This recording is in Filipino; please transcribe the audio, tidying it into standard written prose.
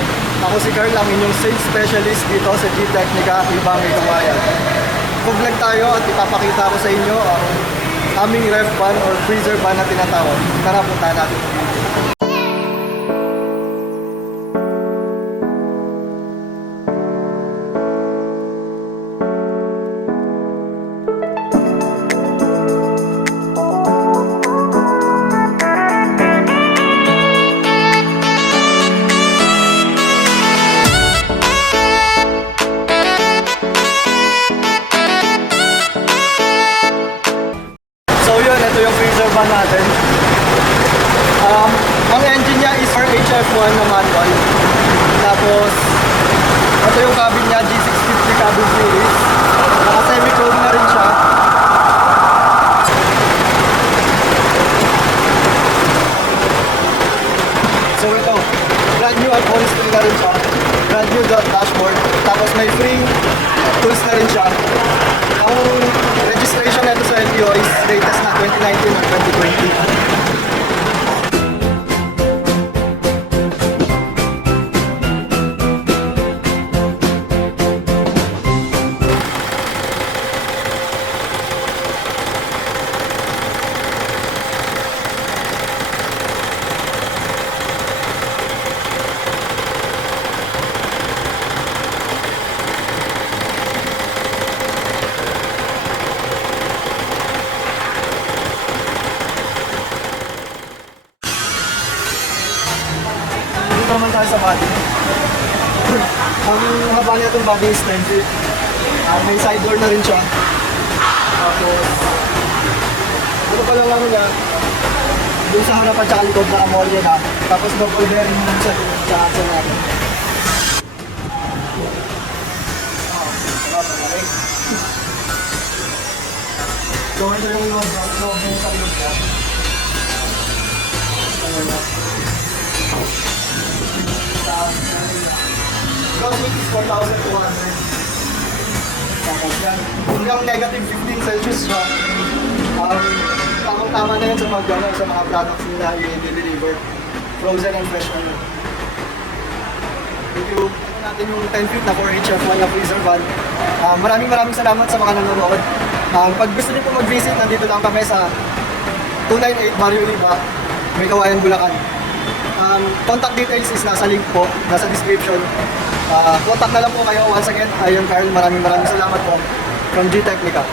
inyo. Ako si Carl, ang inyong sales specialist dito sa Gtecnica, Ibang Ikawayan. Vlog tayo at ipapakita ko sa inyo ang aming ref van or freezer van na tinatawag. Tara, puntahan natin. Ito yung freezer van natin. Ang engine niya is for HF1 na manual. Tapos, ito yung cabin niya, G650 cabin series. Naka-semi-chrome na rin siya. So ito, brand new and all-steel na rin siya. Brand new dashboard. Tapos may free tools na rin siya. Ang registration nito sa LTO is latest na 2019 or 2020. Dito naman tayo sa body. Ang haba niya itong body is 10 feet. May side door na rin siya. Tapos, ano pa lang niya, doon sa harap at saka likod na amorya na. Tapos double bearing naman siya doon sa axle natin. So, ito yung loob yung sa likod niya. Gross weight is 4,200. Tapos yan. Hanggang negative 15 Celsius siya. Tamang-tama na yan sa mga products nila i-deliver. Frozen and fresh na yun. Review natin yung 10 feet na 4HF1 na freezer van. Maraming salamat sa mga nanonood. Pag gusto niyo po mag-visit, nandito lang kami sa 298 Barrio Iba, May Kawayan, Bulacan. Contact details is nasa link po, nasa description. Contact na lang po kayo once again. Ayun Carl, maraming salamat po from Gtecnica.